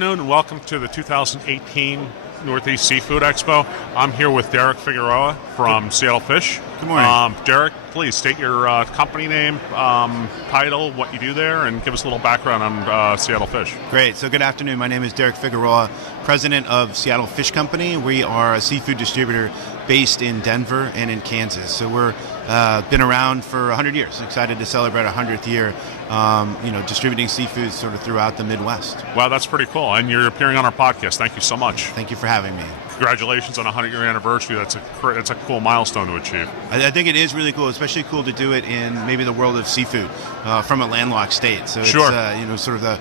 afternoon and welcome to the 2018 Northeast Seafood Expo. I'm here with Derek Figueroa from Seattle Fish. Good morning. Derek, please state your company name, title, what you do there, and give us a little background on Seattle Fish. Great. So good afternoon. My name is Derek Figueroa, president of Seattle Fish Company. We are a seafood distributor based in Denver and in Kansas. So we're been around for 100 years. Excited to celebrate 100th year, distributing seafood sort of throughout the Midwest. Wow, that's pretty cool. And you're appearing on our podcast. Thank you so much. Thank you for having me. Congratulations on a 100-year anniversary. That's a cool milestone to achieve. I think it is really cool, especially cool to do it in maybe the world of seafood from a landlocked state. So sure. It's sort of the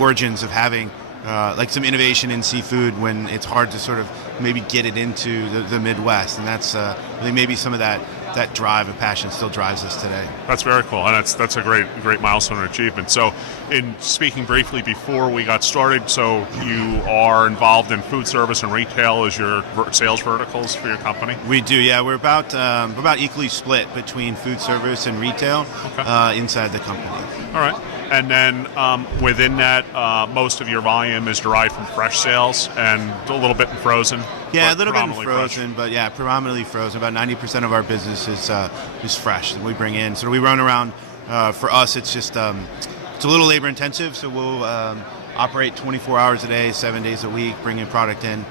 origins of having like some innovation in seafood when it's hard to sort of maybe get it into the Midwest, and that's I think maybe some of that drive and passion still drives us today. That's very cool, and that's a great milestone and achievement. So, in speaking briefly before we got started, so you are involved in food service and retail as your sales verticals for your company? We do, yeah. We're about equally split between food service and retail inside the company. All right. And then within that, most of your volume is derived from fresh sales and a little bit in frozen. Yeah, a little bit in frozen, fresh. but yeah, predominantly frozen. About 90% of our business is fresh that we bring in. So we run around. For us, it's just it's a little labor intensive. So we'll operate 24 hours a day, 7 days a week, bringing product in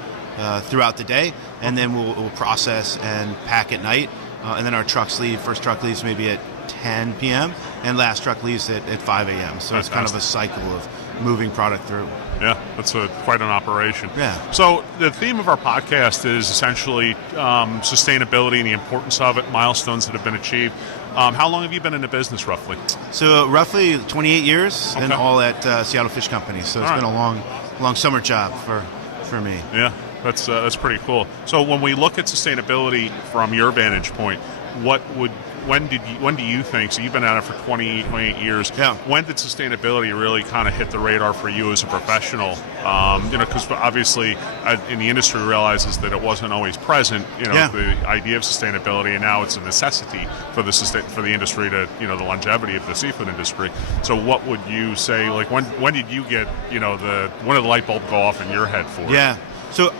throughout the day, and then we'll process and pack at night. And then our trucks leave. First truck leaves maybe at 10 p.m. and last truck leaves at 5 a.m. So it's kind of a cycle of moving product through. Yeah, that's quite an operation. Yeah. So the theme of our podcast is essentially sustainability and the importance of it, milestones that have been achieved. How long have you been in the business, roughly? So roughly 28 years, and all at Seattle Fish Company. So it's been a long summer job for me. Yeah, that's pretty cool. So when we look at sustainability from your vantage point, when do you think, so you've been at it for 28 years, when did sustainability really kind of hit the radar for you as a professional? Because obviously in the industry realizes that it wasn't always present, the idea of sustainability, and now it's a necessity for the industry to, the longevity of the seafood industry. So what would you say, like when did you get, when did the light bulb go off in your head for it? Yeah, so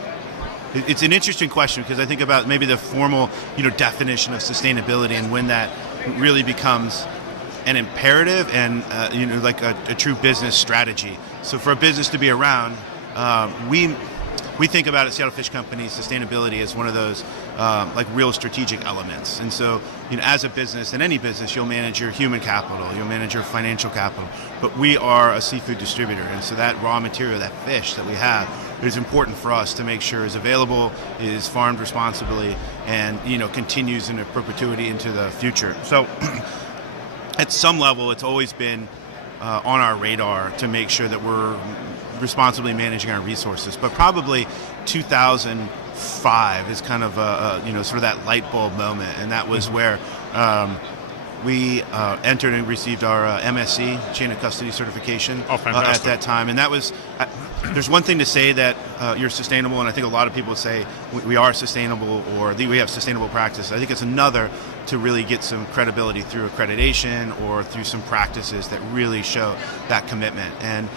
it's an interesting question because I think about maybe the formal, definition of sustainability and when that really becomes an imperative and, like a true business strategy. So for a business to be around, we think about at Seattle Fish Company sustainability as one of those like real strategic elements. And so, as a business, in any business, you'll manage your human capital, you'll manage your financial capital, but we are a seafood distributor. And so that raw material, that fish that we have, it is important for us to make sure is available, is farmed responsibly, and continues into perpetuity into the future. So at some level, it's always been on our radar to make sure that we're responsibly managing our resources. But probably 2005 is kind of sort of that light bulb moment, and that was where we entered and received our MSC, Chain of Custody certification, at that time. And that was, there's one thing to say that you're sustainable, and I think a lot of people say we are sustainable or we have sustainable practice. I think it's another to really get some credibility through accreditation or through some practices that really show that commitment. And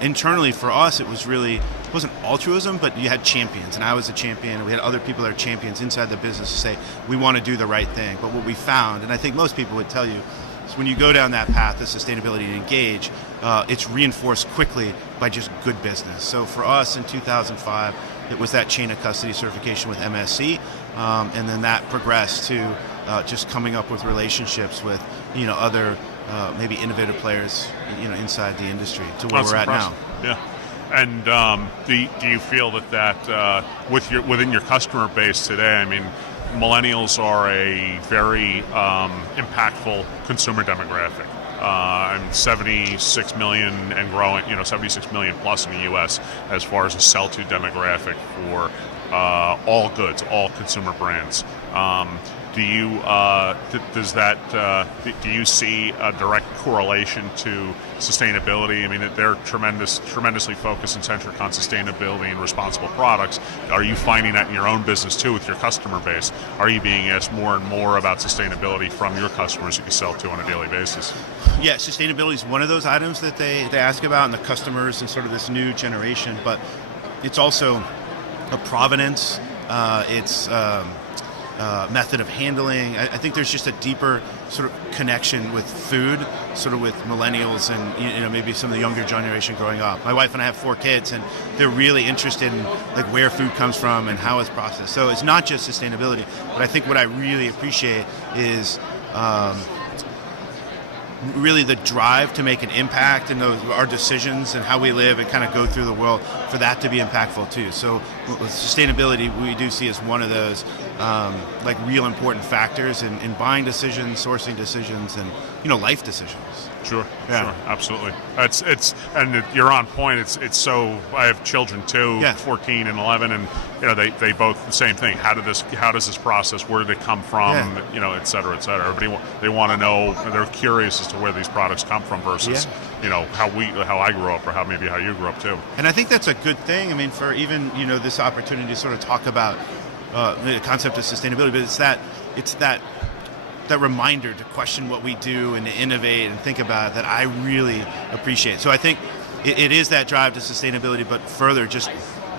internally for us, it wasn't altruism, but you had champions, and I was a champion. We had other people that are champions inside the business to say, we want to do the right thing. But what we found, and I think most people would tell you, is when you go down that path of sustainability and engage, it's reinforced quickly by just good business. So for us in 2005, it was that chain of custody certification with MSC, and then that progressed to just coming up with relationships with other maybe innovative players inside the industry to where we're at now. Yeah. And do you feel that within your customer base today, I mean, millennials are a very impactful consumer demographic. 76 million and growing, 76 million plus in the U.S. as far as a sell-to demographic for all goods, all consumer brands. Do you does that do you see a direct correlation to sustainability? I mean, they're tremendously focused and centric on sustainability and responsible products. Are you finding that in your own business too with your customer base? Are you being asked more and more about sustainability from your customers that you sell to on a daily basis? Yeah, sustainability is one of those items that they ask about, and the customers and sort of this new generation. But it's also a provenance. It's method of handling. I think there's just a deeper sort of connection with food, sort of with millennials and maybe some of the younger generation growing up. My wife and I have 4 kids, and they're really interested in like where food comes from and how it's processed. So it's not just sustainability, but I think what I really appreciate is really the drive to make an impact in our decisions and how we live and kind of go through the world, for that to be impactful too. So with sustainability, we do see as one of those like real important factors in buying decisions, sourcing decisions, and life decisions. Sure, absolutely. And you're on point. It's so. I have children too, 14 and 11, and they both the same thing. How does this process? Where did it come from? Et cetera, et cetera. Everybody they want to know. They're curious as to where these products come from versus how I grew up or how you grew up too. And I think that's a good thing. I mean, for even this opportunity to sort of talk about the concept of sustainability, but it's that reminder to question what we do and to innovate and think about it that I really appreciate. So I think it is that drive to sustainability, but further, just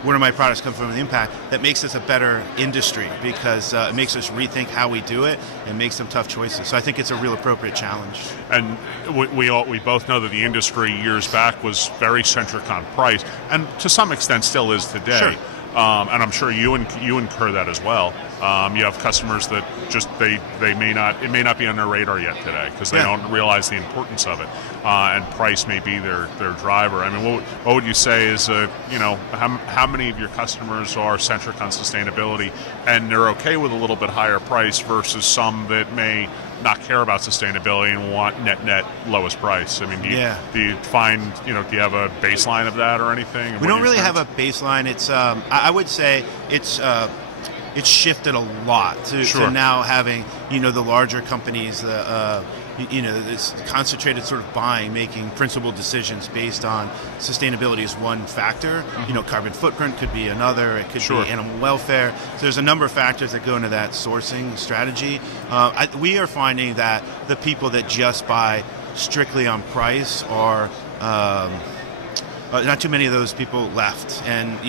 where do my products come from, the impact that makes us a better industry, because it makes us rethink how we do it and make some tough choices. So I think it's a real appropriate challenge. And we both know that the industry years back was very centric on price, and to some extent still is today. Sure. And I'm sure you incur that as well. You have customers that just it may not be on their radar yet today because they don't realize the importance of it, and price may be their driver. I mean, what would you say is how many of your customers are centric on sustainability and they're okay with a little bit higher price versus some that may not care about sustainability and want net lowest price? I mean, do you find do you have a baseline of that or anything? We don't really have a baseline. It's I would say it's shifted a lot to now having the larger companies, this concentrated sort of buying, making principal decisions based on sustainability as one factor. Mm-hmm. Carbon footprint could be another. It could be animal welfare. So there's a number of factors that go into that sourcing strategy. We are finding that the people that just buy strictly on price are not too many of those people left. And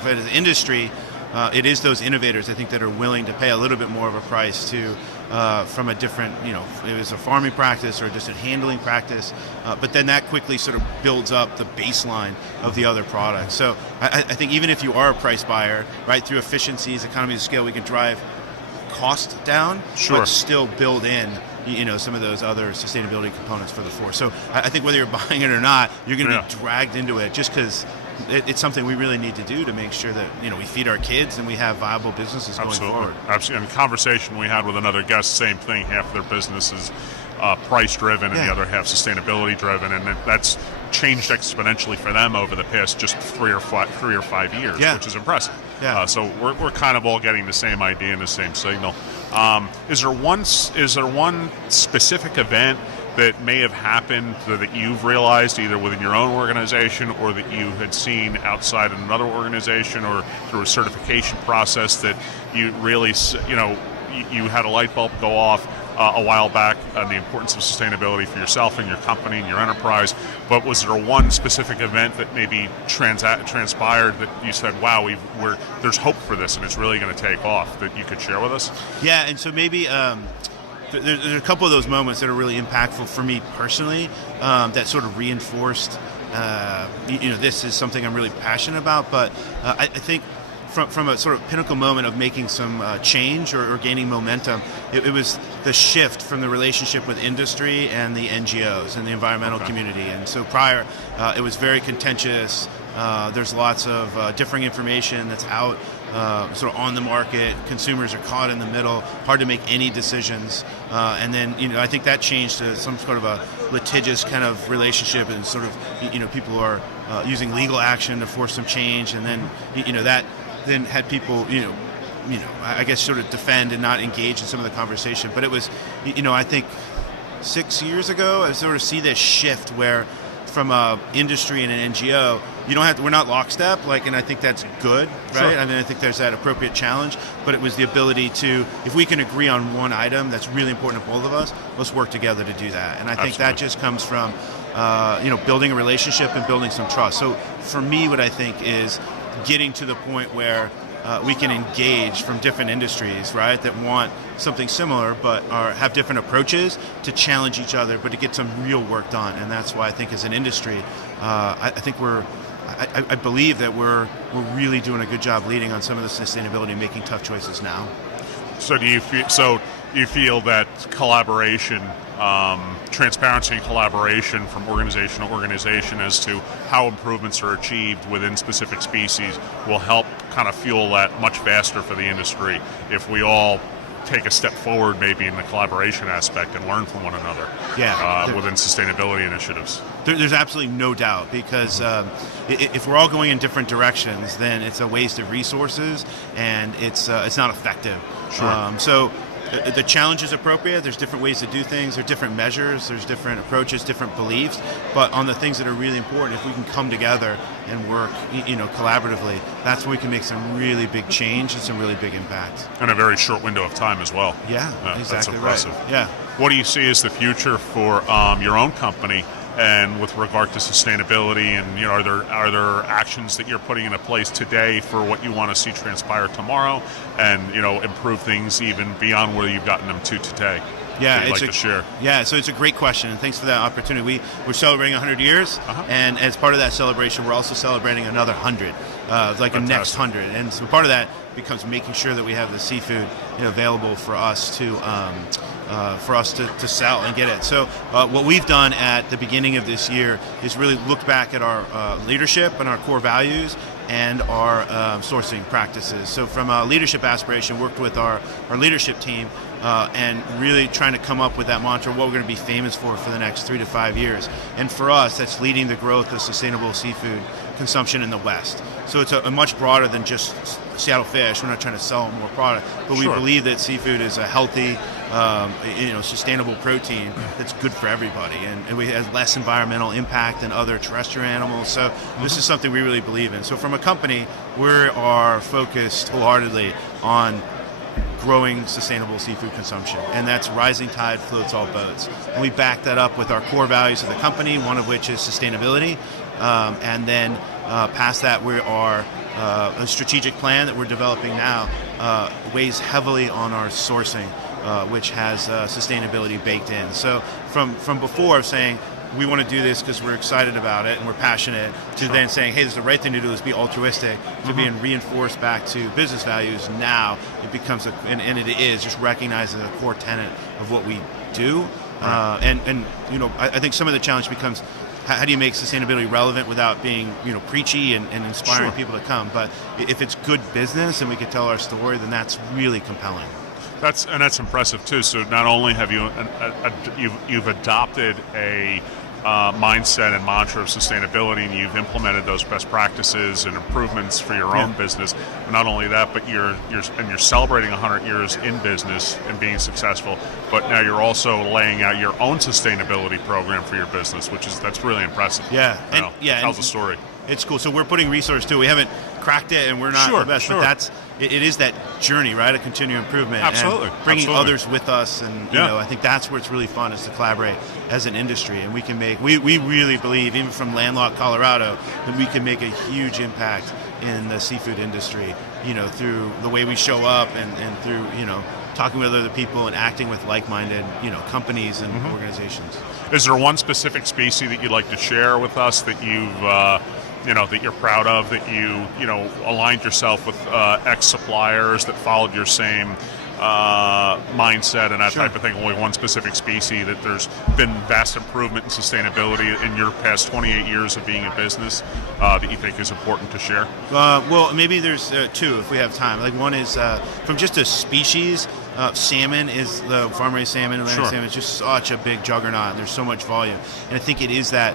for the industry, it is those innovators, I think, that are willing to pay a little bit more of a price to from a different, if it's a farming practice or just a handling practice, but then that quickly sort of builds up the baseline of the other products. So I think even if you are a price buyer, right, through efficiencies, economies of scale, we can drive cost down, but still build in some of those other sustainability components for the force. So I think whether you're buying it or not, you're going to be dragged into it just because it's something we really need to do to make sure that we feed our kids and we have viable businesses going forward. Absolutely. And the conversation we had with another guest, same thing. Half of their business is price driven, and the other half sustainability driven, and that's changed exponentially for them over the past just 3 or 5 years, which is impressive. So we're kind of all getting the same idea and the same signal. Is there one specific event that may have happened that you've realized either within your own organization or that you had seen outside in another organization or through a certification process that you really, you had a light bulb go off a while back on the importance of sustainability for yourself and your company and your enterprise, but was there one specific event that maybe transpired that you said, wow, there's hope for this and it's really going to take off, that you could share with us? Yeah, and so maybe there's a couple of those moments that are really impactful for me personally, that sort of reinforced, this is something I'm really passionate about. But I think from a sort of pinnacle moment of making some change or gaining momentum, it was the shift from the relationship with industry and the NGOs and the environmental community. And so prior, it was very contentious. There's lots of differing information that's out sort of on the market. Consumers are caught in the middle, hard to make any decisions. And then, I think that changed to some sort of a litigious kind of relationship, and sort of, people are using legal action to force some change. And then, that then had people, I guess sort of defend and not engage in some of the conversation. But it was, I think 6 years ago, I sort of see this shift where from a industry and an NGO, we're not lockstep, and I think that's good, right? Sure. I mean, I think there's that appropriate challenge, but it was the ability to, if we can agree on one item that's really important to both of us, let's work together to do that. And I think that just comes from, building a relationship and building some trust. So for me, what I think is getting to the point where we can engage from different industries, right, that want something similar but have different approaches to challenge each other, but to get some real work done. And that's why I think as an industry, I believe that we're really doing a good job leading on some of the sustainability and making tough choices now. So do you feel that collaboration, transparency and collaboration from organization to organization as to how improvements are achieved within specific species will help kind of fuel that much faster for the industry if we all take a step forward maybe in the collaboration aspect and learn from one another within sustainability initiatives? There's absolutely no doubt, because if we're all going in different directions, then it's a waste of resources and it's not effective. Sure. So the challenge is appropriate. There's different ways to do things. There are different measures. There's different approaches, different beliefs. But on the things that are really important, if we can come together and work, collaboratively, that's when we can make some really big change and some really big impact. In a very short window of time as well. Yeah, exactly. That's impressive. Right. Yeah. What do you see as the future for your own company? And with regard to sustainability, and are there actions that you're putting into place today for what you want to see transpire tomorrow, and improve things even beyond where you've gotten them to today? Yeah, you'd like to share. Yeah, so it's a great question, and thanks for that opportunity. We're celebrating 100 years, and as part of that celebration, we're also celebrating another 100, a next 100. And so part of that becomes making sure that we have the seafood available for us to sell and get it. So what we've done at the beginning of this year is really look back at our leadership and our core values and our sourcing practices. So from a leadership aspiration, worked with our leadership team and really trying to come up with that mantra, what we're going to be famous for the next 3 to 5 years. And for us, that's leading the growth of sustainable seafood consumption in the West. So it's a much broader than just Seattle fish. We're not trying to sell more product, but we believe that seafood is a healthy, sustainable protein that's good for everybody, and it has less environmental impact than other terrestrial animals. So this is something we really believe in. So from a company, we are focused wholeheartedly on growing sustainable seafood consumption, and that's rising tide floats all boats. And we back that up with our core values of the company, one of which is sustainability, and then past that we are a strategic plan that we're developing now weighs heavily on our sourcing, which has sustainability baked in. So from before of saying we want to do this because we're excited about it and we're passionate, to then saying, hey, this is the right thing to do, is be altruistic, to being reinforced back to business values. Now it becomes and it is just recognizing a core tenet of what we do. I think some of the challenge becomes, how do you make sustainability relevant without being preachy and inspiring people to come? But if it's good business and we can tell our story, then that's really compelling. That's impressive too. So not only have you've adopted a mindset and mantra of sustainability, and you've implemented those best practices and improvements for your own business. But not only that, but you're celebrating 100 years in business and being successful. But now you're also laying out your own sustainability program for your business, that's really impressive. Yeah, it tells a story. It's cool. So we're putting resource too. We haven't cracked it, and we're not the best. But it is that journey, right? A continual improvement. Absolutely. And bringing others with us, and I think that's where it's really fun, is to collaborate as an industry, and we can make. We really believe, even from landlocked Colorado, that we can make a huge impact in the seafood industry. Through the way we show up, and through talking with other people and acting with like-minded companies and organizations. Is there one specific species that you'd like to share with us that you've that you're proud of, that you aligned yourself with ex-suppliers that followed your same mindset and that type of thing? Only one specific species that there's been vast improvement in sustainability in your past 28 years of being a business that you think is important to share? Well, maybe there's two if we have time. Like one is from just a species. Salmon is the farm-raised salmon, Atlantic salmon is just such a big juggernaut. There's so much volume, and I think it is that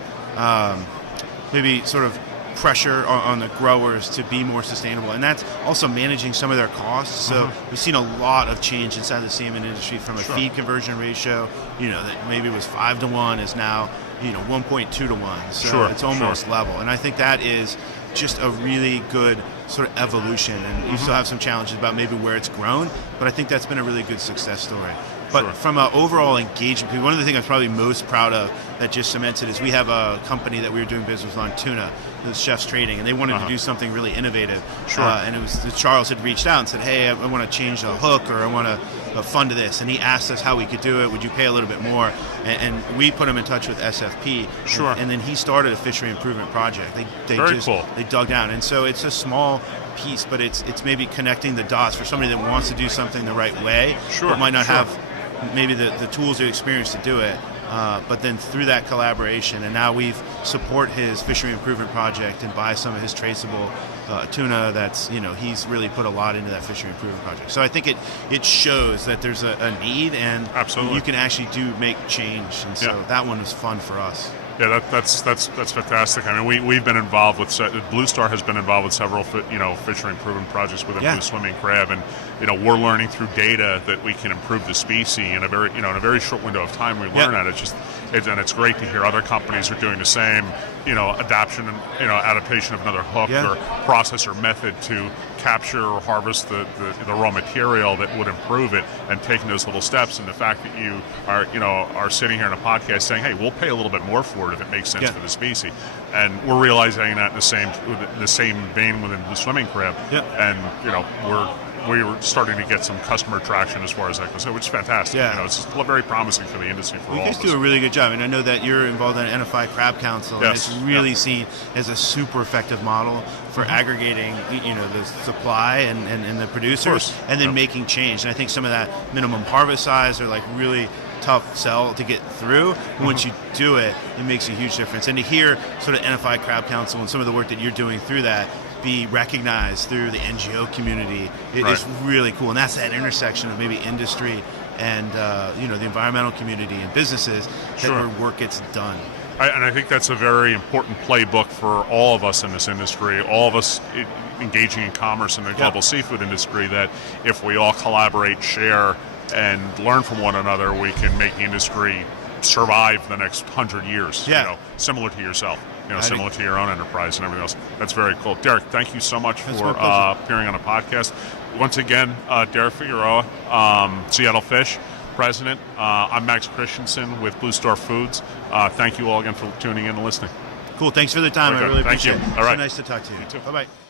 maybe sort of pressure on the growers to be more sustainable, and that's also managing some of their costs. So we've seen a lot of change inside the salmon industry from a feed conversion ratio, that maybe was 5 to 1 is now 1.2 to 1. So it's almost level, and I think that is just a really good sort of evolution, and you still have some challenges about maybe where it's grown, but I think that's been a really good success story. But from an overall engagement, one of the things I'm probably most proud of that just cemented is we have a company that we were doing business with on tuna, the Chef's Trading, and they wanted to do something really innovative. And it was Charles had reached out and said, hey, I want to change the hook, or I want to fund this. And he asked us how we could do it. Would you pay a little bit more? And we put him in touch with SFP. And then he started a fishery improvement project. They dug down. And so it's a small piece, but it's maybe connecting the dots for somebody that wants to do something the right way, but might not have maybe the tools or experience to do it, but then through that collaboration, and now we've support his fishery improvement project and buy some of his traceable tuna that's, he's really put a lot into that fishery improvement project. So I think it shows that there's a need, and you can actually make change, and so that one was fun for us. Yeah, that's fantastic. I mean, we've been involved with Blue Star has been involved with several fishery improvement projects within blue swimming crab, and we're learning through data that we can improve the species in a very short window of time. We learn that and it's great to hear other companies are doing the same, adaptation of another hook or process or method to capture or harvest the raw material that would improve it, and taking those little steps. And the fact that you are sitting here in a podcast saying, hey, we'll pay a little bit more for it if it makes sense for the species, and we're realizing that in the same vein within the swimming crab, and we're starting to get some customer traction as far as that goes, which is fantastic. It's just very promising for the industry for all of us. You guys do a really good job, and I know that you're involved in NFI Crab Council, and it's really seen as a super effective model for aggregating, the supply and the producers, and then making change. And I think some of that minimum harvest size are really tough sell to get through. Once you do it, it makes a huge difference. And to hear sort of NFI Crab Council and some of the work that you're doing through that be recognized through the NGO community is really cool. And that's that intersection of maybe industry and the environmental community and businesses where work gets done. And I think that's a very important playbook for all of us in this industry, all of us engaging in commerce in the global seafood industry, that if we all collaborate, share, and learn from one another, we can make the industry survive the next 100 years, similar to yourself. Similar to your own enterprise and everything else. That's very cool. Derek, thank you so much for appearing on a podcast. Once again, Derek Figueroa, Seattle Fish President. I'm Max Christensen with Blue Star Foods. Thank you all again for tuning in and listening. Cool. Thanks for the time. I really appreciate it. All right. So nice to talk to you. You too. Bye-bye.